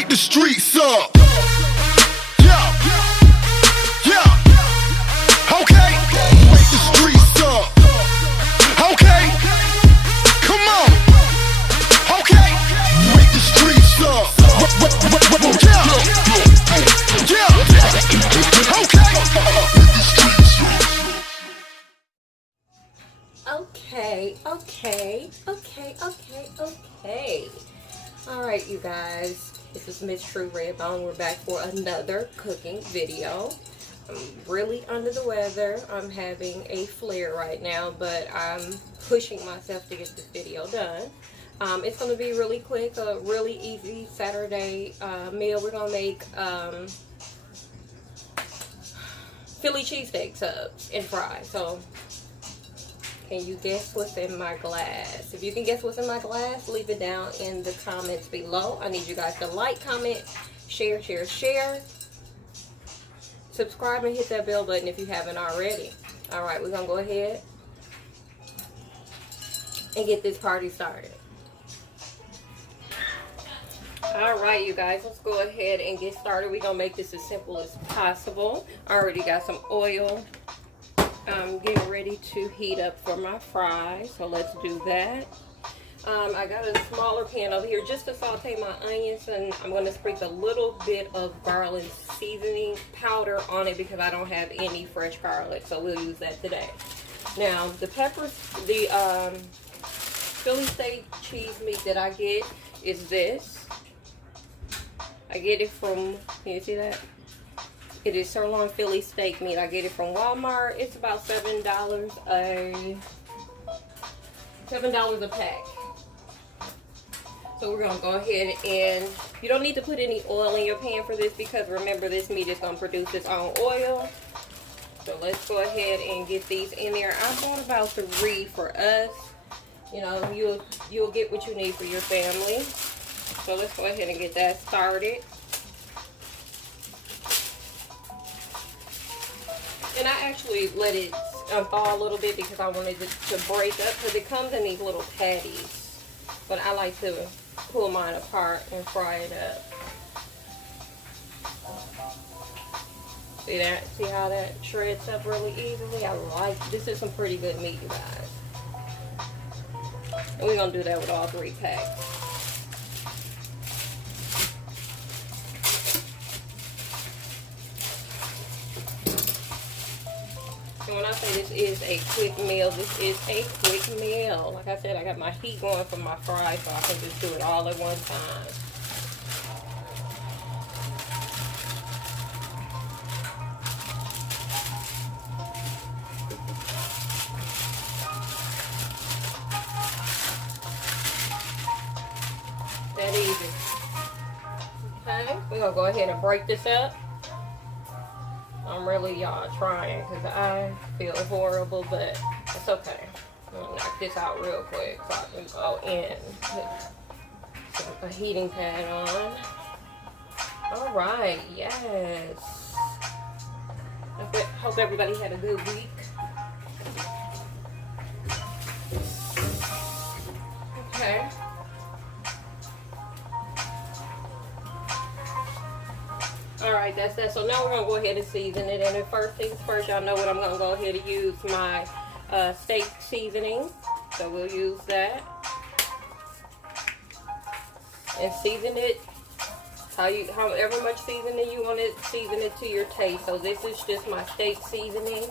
wake the streets up. Yeah, yeah. Okay, wake the streets up. Okay, come on. Okay, wake the streets up. Yeah, yeah. Okay. Okay. All right, you guys. This is Miss True Redbone. We're back for another cooking video. I'm really under the weather. I'm having a flare right now, but I'm pushing myself to get this video done. It's going to be really quick, a really easy Saturday meal. We're going to make Philly cheesesteak subs and fries. So, can you guess what's in my glass? If you can guess what's in my glass, leave it down in the comments below. I need you guys to like, comment, share. Subscribe and hit that bell button if you haven't already. All right, we're going to go ahead and get this party started. All right, you guys, let's go ahead and get started. We're going to make this as simple as possible. I already got some oil. I'm getting ready to heat up for my fries, so let's do that. I got a smaller pan over here just to saute my onions, and I'm going to sprinkle a little bit of garlic seasoning powder on it because I don't have any fresh garlic, so we'll use that today. Now, the peppers, the Philly steak cheese meat that I get is this. I get it from, can you see that? It is sirloin Philly steak meat. I get it from Walmart. It's about $7 a pack. So we're gonna go ahead and you don't need to put any oil in your pan for this because remember this meat is gonna produce its own oil. So let's go ahead and get these in there. I bought about 3 for us. You know, you'll get what you need for your family. So let's go ahead and get that started. And I actually let it thaw a little bit because I wanted it to break up because it comes in these little patties. But I like to pull mine apart and fry it up. See that? See how that shreds up really easily? I like this. Is some pretty good meat, you guys. And we're going to do that with all 3 packs. When I say this is a quick meal, this is a quick meal. Like I said, I got my heat going for my fries, so I can just do it all at one time. That easy. Okay, we're going to go ahead and break this up. I'm really, y'all, trying because I feel horrible, but it's okay. I'm going to knock this out real quick so I can go in and put a heating pad on. All right, yes. Hope everybody had a good week. Okay. Alright, that's that. So now we're going to go ahead and season it. And the first things first, y'all know what I'm going to go ahead and use my steak seasoning. So we'll use that. And season it however much seasoning you want it, season it to your taste. So this is just my steak seasoning.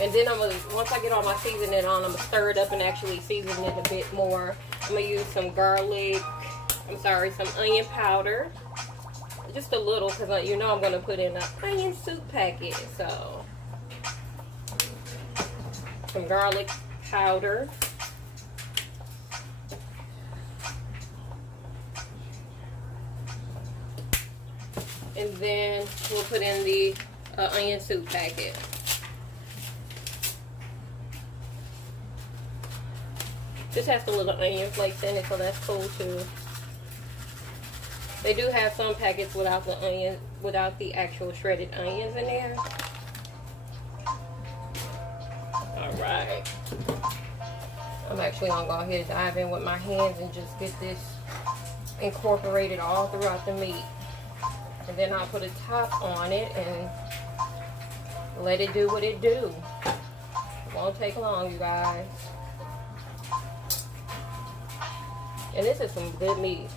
And then once I get all my seasoning on, I'm gonna stir it up and actually season it a bit more. I'm gonna use some some onion powder. Just a little, because you know I'm gonna put in an onion soup packet. So, some garlic powder. And then we'll put in the onion soup packet. This has the little onion flakes in it, so that's cool too. They do have some packets without the onion, without the actual shredded onions in there. right. I'm actually gonna go ahead and dive in with my hands and just get this incorporated all throughout the meat. And then I'll put a top on it and let it do what it do. It won't take long, you guys. And this is some good meat.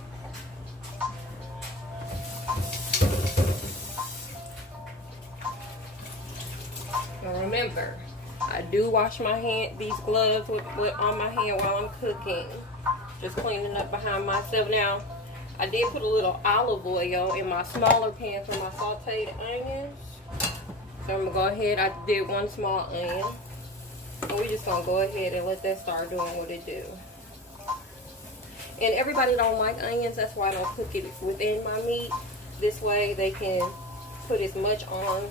And remember, I do wash my hand, these gloves on my hand while I'm cooking. Just cleaning up behind myself. Now, I did put a little olive oil in my smaller pan for my sauteed onions. So I'm gonna go ahead, I did 1 small onion. And we're just gonna go ahead and let that start doing what it do. And everybody don't like onions, that's why I don't cook it within my meat. This way they can put as much on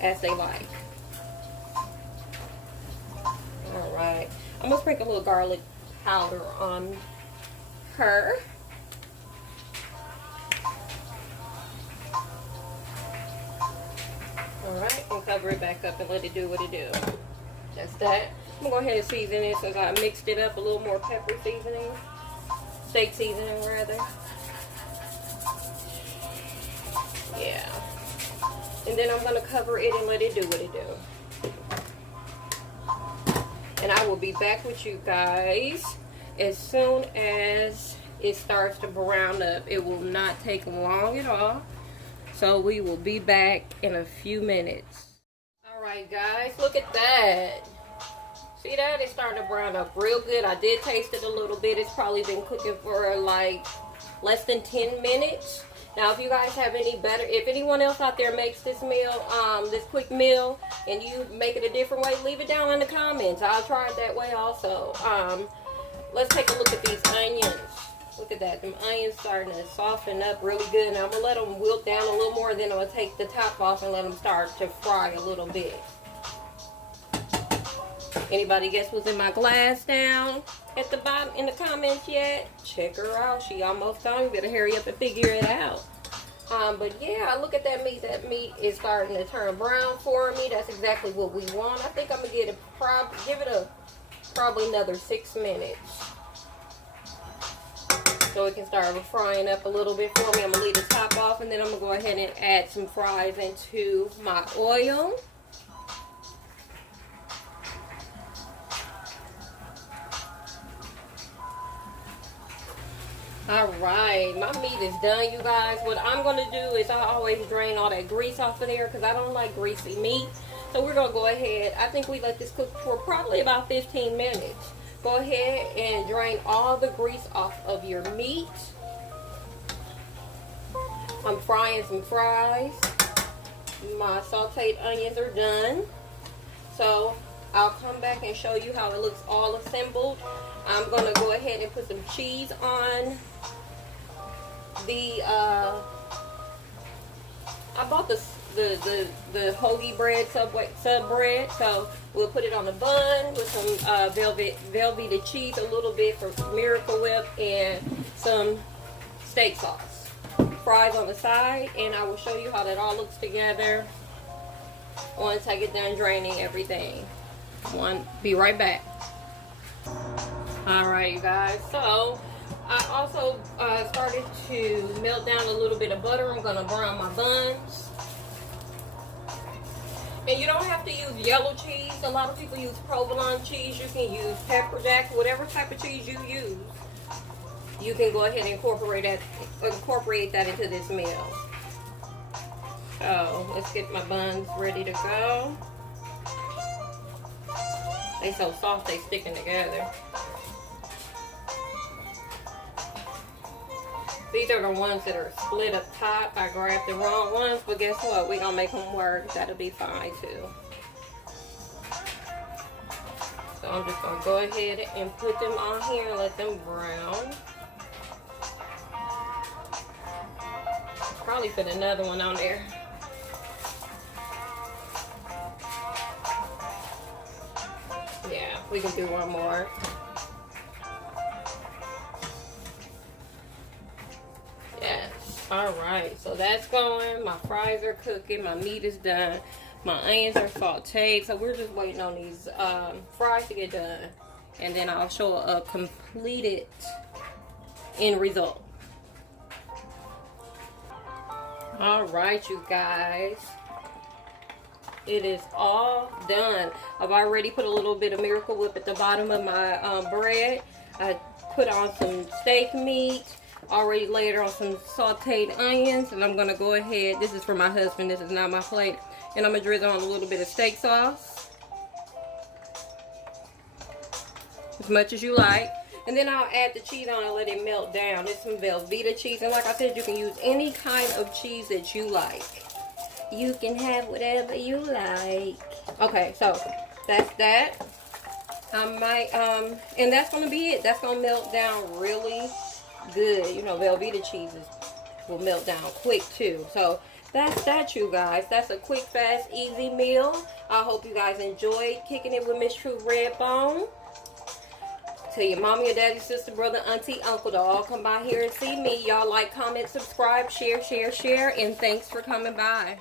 as they like. Alright, I'm gonna sprinkle a little garlic powder on her. Alright, and cover it back up and let it do what it do. That's that. I'm gonna go ahead and season it since I mixed it up, a little more pepper seasoning. Steak seasoning rather. Yeah. And then I'm gonna cover it and let it do what it do. And I will be back with you guys as soon as it starts to brown up. It will not take long at all. So we will be back in a few minutes. Alright guys, look at that. See that? It's starting to brown up real good. I did taste it a little bit. It's probably been cooking for like less than 10 minutes. Now if you guys have any better, if anyone else out there makes this meal, this quick meal, and you make it a different way, leave it down in the comments. I'll try it that way also. Let's take a look at these onions. Look at that. Them onions starting to soften up really good. Now I'm going to let them wilt down a little more. Then I'm going to take the top off and let them start to fry a little bit. Anybody guess what's in my glass down at the bottom in the comments yet? Check her out. She almost done. You better hurry up and figure it out. But yeah, look at that meat. That meat is starting to turn brown for me. That's exactly what we want. I think I'm going to give it probably another 6 minutes. So it can start frying up a little bit for me. I'm going to leave the top off, and then I'm going to go ahead and add some fries into my oil. Alright, my meat is done, you guys. What I'm going to do is I always drain all that grease off of there because I don't like greasy meat. So we're going to go ahead. I think we let this cook for probably about 15 minutes. Go ahead and drain all the grease off of your meat. I'm frying some fries. My sauteed onions are done. So I'll come back and show you how it looks all assembled. I'm going to go ahead and put some cheese on the, I bought the HOAGIE Bread sub bread, so we'll put it on the bun with some velveted cheese, a little bit for Miracle Whip, and some steak sauce. Fries on the side, and I will show you how that all looks together once I get done draining everything. Be right back. Alright you guys, so I also started to melt down a little bit of butter. I'm going to brown my buns. And you don't have to use yellow cheese. A lot of people use provolone cheese. You can use pepper jack, whatever type of cheese you use. You can go ahead and incorporate that into this meal. So let's get my buns ready to go. They so soft, they sticking together. These are the ones that are split up top. I grabbed the wrong ones, but guess what? We're going to make them work. That'll be fine too. So I'm just going to go ahead and put them on here and let them brown. Probably put another one on there. Yeah, we can do one more. Alright, so that's going. My fries are cooking. My meat is done. My onions are sauteed, so we're just waiting on these fries to get done. And then I'll show a completed end result. Alright, you guys. It is all done. I've already put a little bit of Miracle Whip at the bottom of my bread. I put on some steak meat. Already layered on some sauteed onions. And I'm going to go ahead. This is for my husband. This is not my plate. And I'm going to drizzle on a little bit of steak sauce. As much as you like. And then I'll add the cheese on and let it melt down. There's some Velveeta cheese. And like I said, you can use any kind of cheese that you like. You can have whatever you like. Okay, so that's that. I might, and that's going to be it. That's going to melt down really good. You know, Velveeta cheeses will melt down quick too. So that's that, you guys. That's a quick, fast, easy meal. I hope you guys enjoyed kicking it with Miss True Redbone. Tell your mommy, your daddy, sister, brother, auntie, uncle to all come by here and see me. Y'all like, comment, subscribe, share, and thanks for coming by.